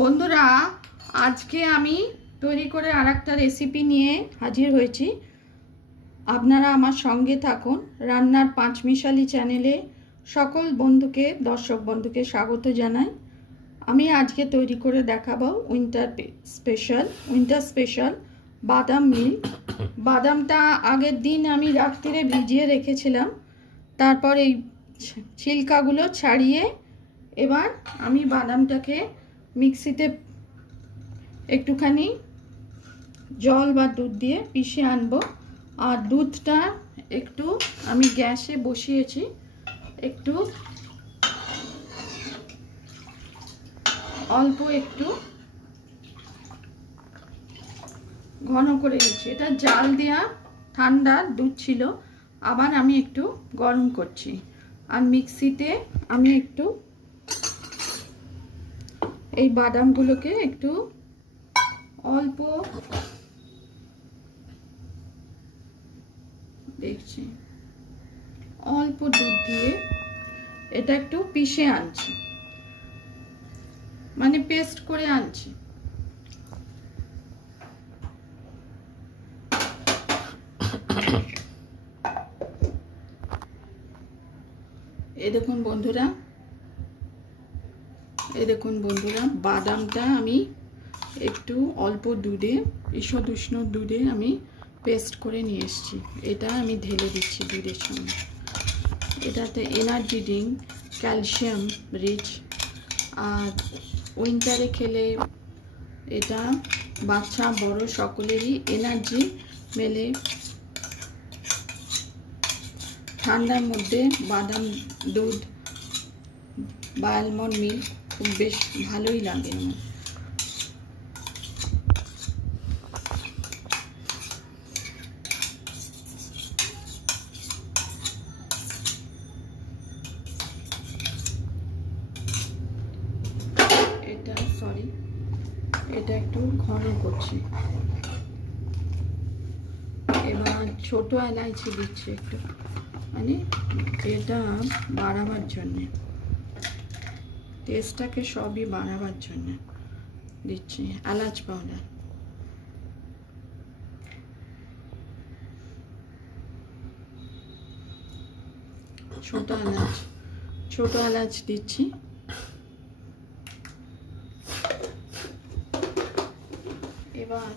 বন্ধুরা আজকে আমি তৈরি করে আরেকটা রেসিপি নিয়ে হাজির হয়েছি। আপনারা আমার সঙ্গে থাকুন। রান্নার পাঁচমিশালি চ্যানেলে সকল বন্ধুকে, দর্শক বন্ধুকে স্বাগত জানাই। আমি আজকে তৈরি করে দেখাবো উইন্টার স্পেশাল বাদাম মিল্ক। বাদামটা আগের দিন আমি রাত্রিরে ভিজিয়ে রেখেছিলাম, তারপর এই ছিলকাগুলো ছাড়িয়ে এবার আমি বাদামটাকে মিক্সিতে একটুখানি জল বা দুধ দিয়ে পিষে আনবো। আর দুধটা একটু আমি গ্যাসে বসিয়েছি, একটু অল্প একটু ঘন করে দিচ্ছি। এটা জাল দেওয়া ঠান্ডা দুধ ছিল, আবার আমি একটু গরম করছি। আর মিক্সিতে আমি একটু এই বাদামগুলোকে একটু অল্প দেখছি অল্প দুধ দিয়ে এটা একটু পিষে আনছি, মানে পেস্ট করে আনছি। এই দেখুন বন্ধুরা, বাদামটা আমি একটু অল্প দুধে, ঈষৎ উষ্ণ দুধে আমি পেস্ট করে নিয়ে এসেছি। এটা আমি ঢেলে দিচ্ছি দুধের সঙ্গে। এটাতে এনার্জি ড্রিঙ্ক, ক্যালসিয়াম রিচ, আর উইন্টারে খেলে এটা বাচ্চা বড় সকলেরই এনার্জি মেলে। ঠান্ডার মধ্যে বাদাম দুধ বা আলমন্ড মিল্ক খুব বেশ ভালোই লাগে আমার। এটা একটু ঘন করছি। এবার ছোট এলাইচি দিচ্ছি একটু, মানে এটা বাড়াবার জন্যে, টেস্টটাকে সবই বাড়াবার জন্য দিচ্ছি এলাচ পাউডার। ছোট এলাচ দিচ্ছি। এবার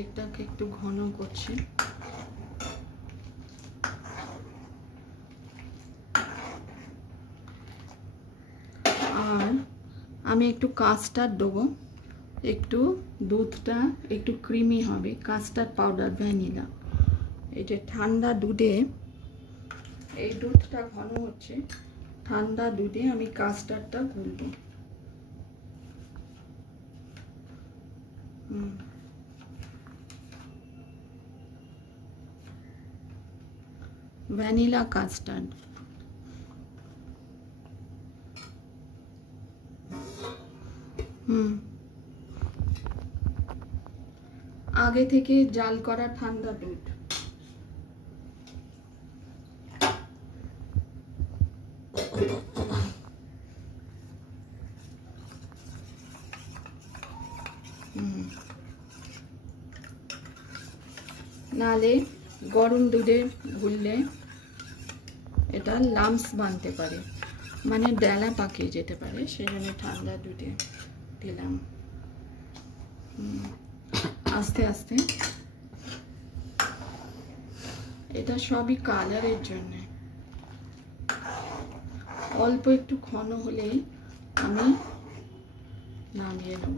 এটাকে একটু ঘন করছি। আর আমি একটু কাস্টার্ড দেবো, একটু দুধটা একটু ক্রিমি হবে। Custard powder, vanilla. এই যে ঠান্ডা দুধে, এই দুধটা ঘন হচ্ছে, ঠান্ডা দুধে আমি কাস্টার্ডটা গুলবো। Vanilla custard. আগে থেকে জাল করা ঠান্ডা দুধ। নালে গরম দুধে গুললে এটা লাম্পস বানতে পারে, মানে ডেলা পাকিয়ে যেতে পারে, সেই জন্য ঠান্ডা দুধে দিলাম। আস্তে আস্তে, এটা সবই কালারের জন্য। অল্প একটু ঘন হলেই আমি নামিয়ে নেব।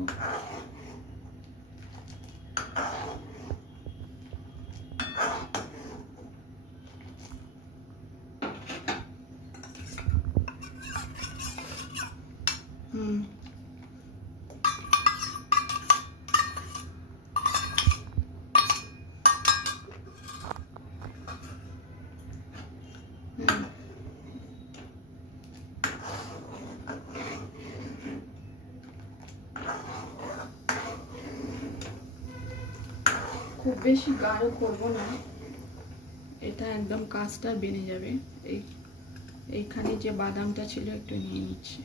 খুব বেশি গাঢ় করব না, এটা একদম কাস্টার্ড বেনে যাবে। এই এইখানে যে বাদামটা ছিল একটু নিয়ে নিচ্ছি।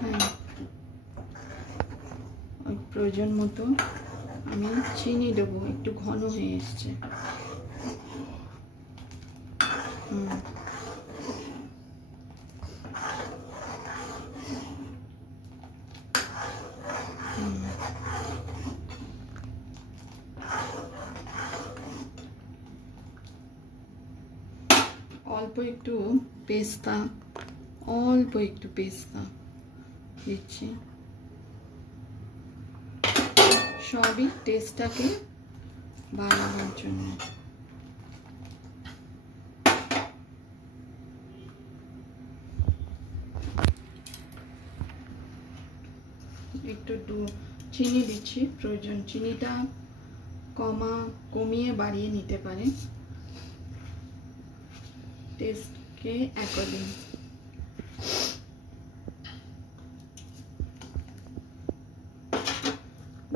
হ্যাঁ, ওই প্রয়োজন মতো আমি চিনি দেবো, একটু ঘন হয়ে এসছে। অল্প একটু পেস্তা দিচ্ছি, সবই টেস্টটাকে বাড়ানোর জন্য। একটু চিনি দিচ্ছি, প্রয়োজন চিনিটা কমিয়ে বাড়িয়ে নিতে পারে টেস্টকে অ্যাকর্ডিং।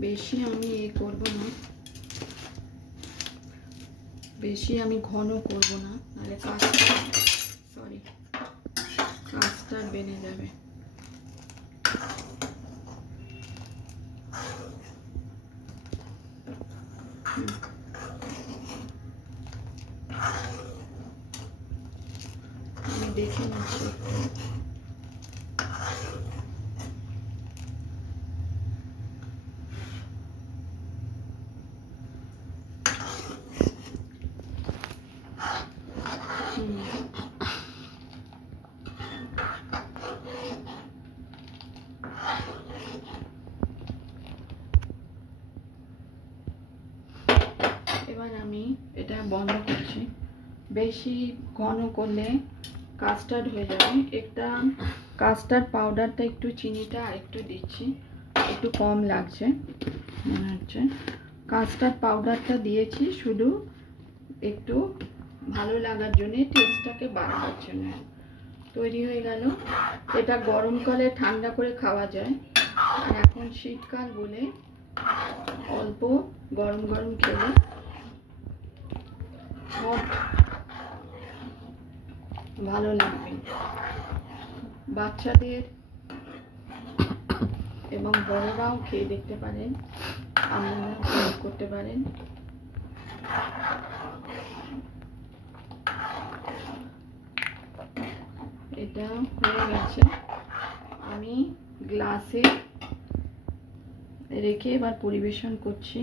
বেশি আমি করব না, বেশি আমি ঘন করব না, নাহলে কাজটা বেড়ে যাবে। আমি দেখে নিচ্ছি। এবার আমি এটা বন্ধ করছি। বেশি ঘন করলে কাস্টার্ড হয়ে যাবে। একটা কাস্টার্ড পাউডারটা একটু চিনিটা একটু দিচ্ছি, একটু কম লাগছে মনে হচ্ছে। কাস্টার্ড পাউডারটা দিয়েছি শুধু একটু ভালো লাগার জন্য, টেস্টটাকে বাড়াবার জন্য। তৈরি হয়ে গেল। এটা গরমকালে ঠান্ডা করে খাওয়া যায়, আর এখন শীতকাল বলে অল্প গরম গরম খেলে ভালো লাগবে। বাচ্চাদের এবং বড়রাও খেয়ে দেখতে পারেন, আপনারা প্রয়োগ করতে পারেন। এটা হয়ে গেছে, আমি গ্লাসে রেখে এবার পরিবেশন করছি।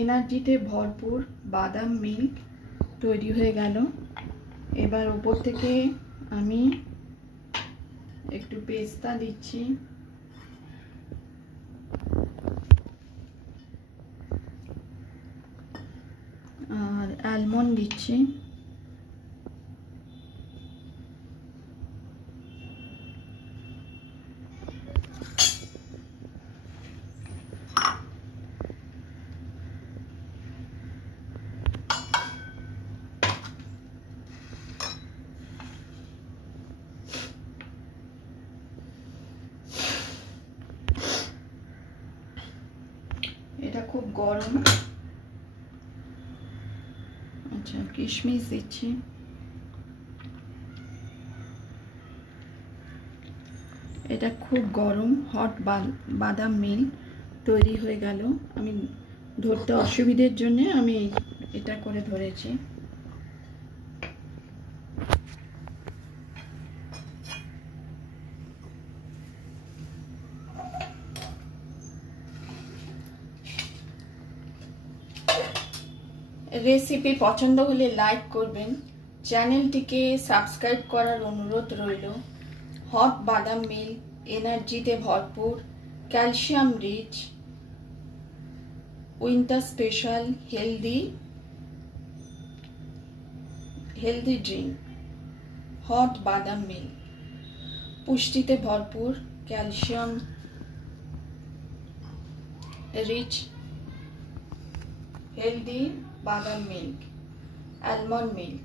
এনার্জিতে ভরপুর বাদাম মিল্ক তৈরি হয়ে গেল। এবার উপর থেকে আমি একটু পেস্তা দিচ্ছি, আর অ্যালমন্ড দিচ্ছি। এটা খুব গরম। আচ্ছা, কিশমিশ দিচ্ছি। এটা খুব গরম হট বাদাম মিল্ক তৈরি হয়ে গেল। আমি ধরতে অসুবিধের জন্য আমি এটা করে ধরেছি। রেসিপি পছন্দ হলে লাইক করবেন, চ্যানেলটিকে সাবস্ক্রাইব করার অনুরোধ রইল। হট বাদাম মিল্ক এনার্জিতে ভরপুর, calcium rich, winter special healthy drink. Hot বাদাম মিল্ক পুষ্টিতে ভরপুর, ক্যালসিয়াম রিচ হেলদি বাদাম মিল্ক, আলমন্ড মিল্ক।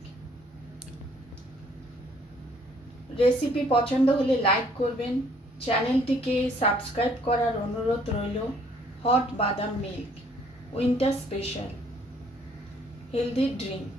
রেসিপি পছন্দ হলে লাইক করবেন, চ্যানেলটিকে সাবস্ক্রাইব করার অনুরোধ রইল। হট বাদাম milk winter special healthy drink.